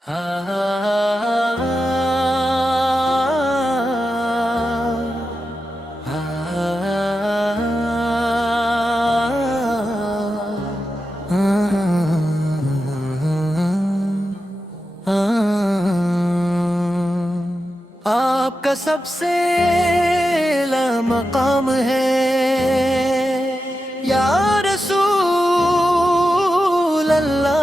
आपका सबसे मकाम है या रसूल अल्लाह,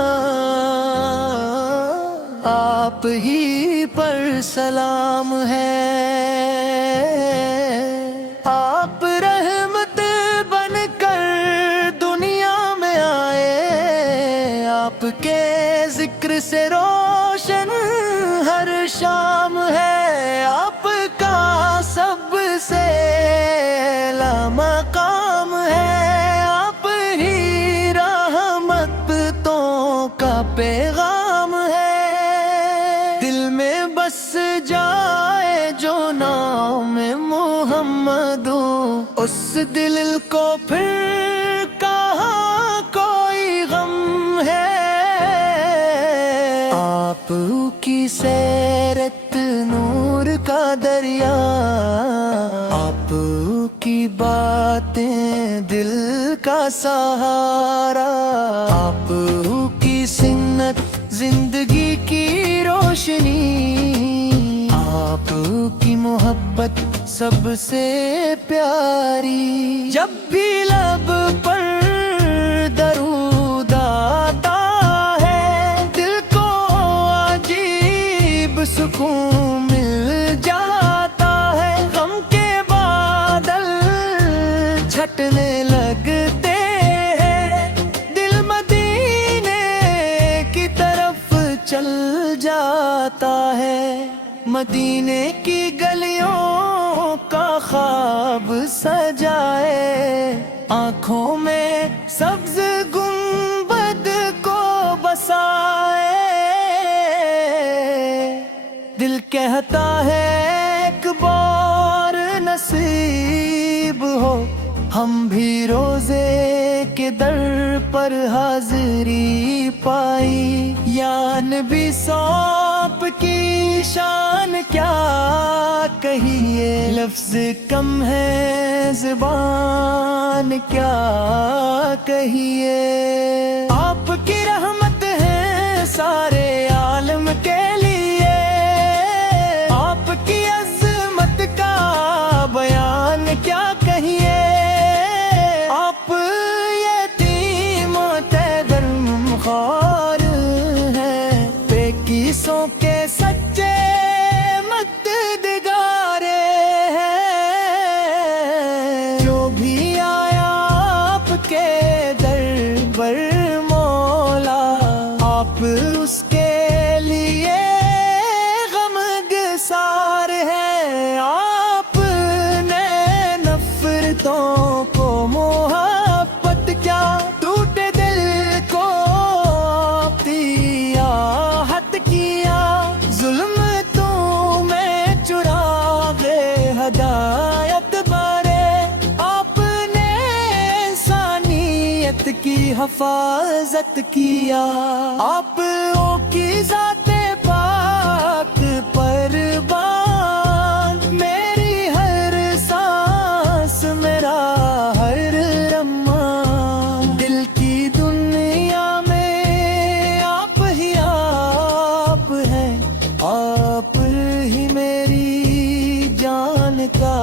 आप ही पर सलाम है। आप रहमत बनकर दुनिया में आए, आपके जिक्र से रोशन हर शाम है। आपका सबसे मकाम है, आप ही रहमतों का पैगाम है। दिल में बस जाए जो नाम मोहम्मद, उस दिल को फिर कहाँ कोई गम है। आप की सैरत नूर का दरिया, आप की बातें दिल का सहारा, आप की सिन्नत जिंदगी की रोशनी, आप की मोहब्बत सबसे प्यारी। जब भी लब पर दरूद आता है, दिल को अजीब सुकून मिल जाता है। गम के बादल छटने लगते हैं, दिल मदीने की तरफ चल जाता है। मदीने की गलियों का ख्वाब सजाए, आँखों में सब्ज गुंबद को बसाए। दिल कहता है एक बार नसीब हो, हम भी रोजे के दर पर हाजिरी पाई। या नबी सौंप की शान क्या कहिए, लफ्ज कम है ज़ुबान क्या कहिए। आपकी रहमत है सारे आलम के लिए, आपकी अज़मत का बयान क्या कहिए। आप यतीम तेदरख्वार हैं, बेकिसों के सच्चे मददगारे हैं। जो भी आया आपके दर पर मौला, आप उसके लिए गमगसार हैं। आपने नफरतों को मोहब्बत क्या, टूटे दिल को आहत किया। जुल्म में चुरागे हदायत बारे, आपने इंसानियत की हिफाजत किया। आप की ज़ाते पाक परवान, मेरी हर सांस मेरा हर लम्हा। दिल की दुनिया में आप ही आप हैं, आप ही मेरी जान का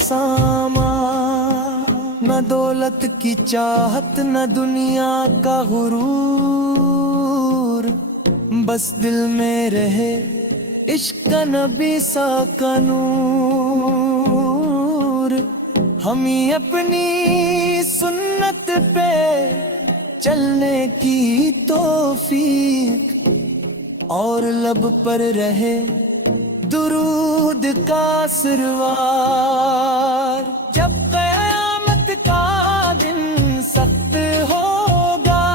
सामान। न दौलत की चाहत न दुनिया का गुरूर, बस दिल में रहे इश्क नबी सा का नूर। हम ही अपनी सुन्नत पे चलने की तौफीक, और लब पर रहे दुरूद का सरवार। जब क़यामत का दिन सख्त होगा,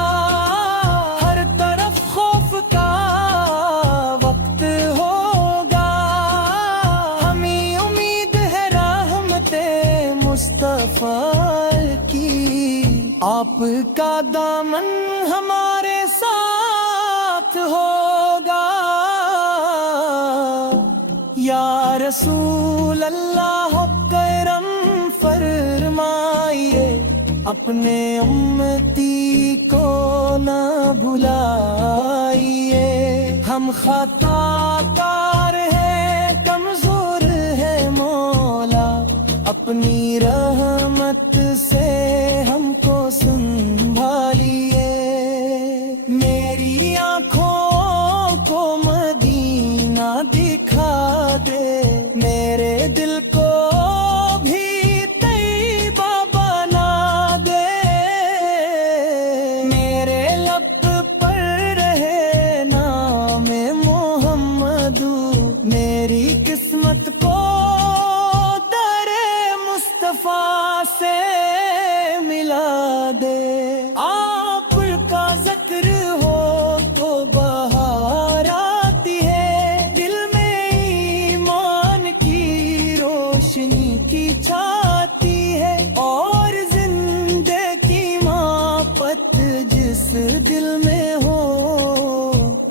हर तरफ खौफ का वक्त होगा, हमें उम्मीद है रहमते मुस्तफा की। आपका दामन हमारे साथ होगा। یا رسول اللہ کرم فرمائیے اپنے امتی کو نہ بھلائیے ہم خطا کار ہیں کمزور ہے مولا اپنی رحمت سے ہم کو سنبھالیے میری آنکھوں کو مدینہ دکھا دے میرے دل کو بھی طیبہ بنا دے میرے لب پر رہے نام محمد میری قسمت کو در مصطفیٰ سے ملا دے آپ کا ذکر ہو تو بہار آتی ہے دل میں ایمان کی روشنی کی چھاتی ہے اور زندگی ماپت جس دل میں ہو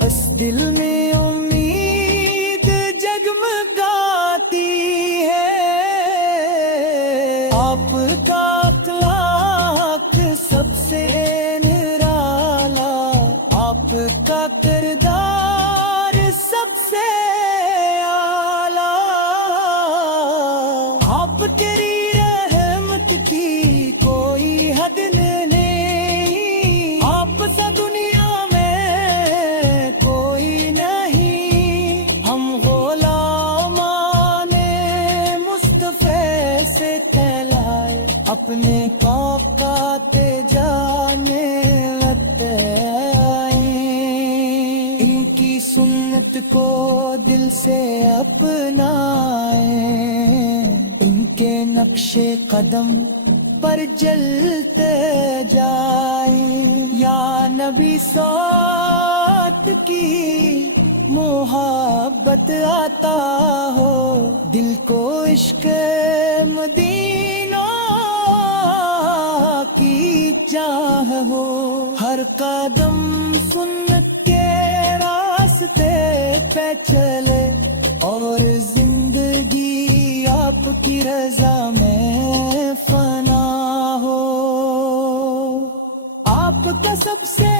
اس دل میں امید جگمگاتی ہے آپ کا اخلاق سب سے نرالا آپ کا کردار سب سے اعلیٰ آپ تیری رحمت کی کوئی حد نہیں آپ سا دنیا میں کوئی نہیں ہم غلامان مصطفیٰ سے کہلائے اپنے اوقات جانے لگتے ان کی سنت کو دل سے اپنائیں ان کے نقش قدم پر جلتے جائیں یا نبی ساتھ کی محبت آتا ہو دل کو عشق مدینہ کی چاہ ہو ہر قدم سنت کے راستے پہ چلے اور زندگی آپ کی رضا میں فنا ہو آپ کا سب سے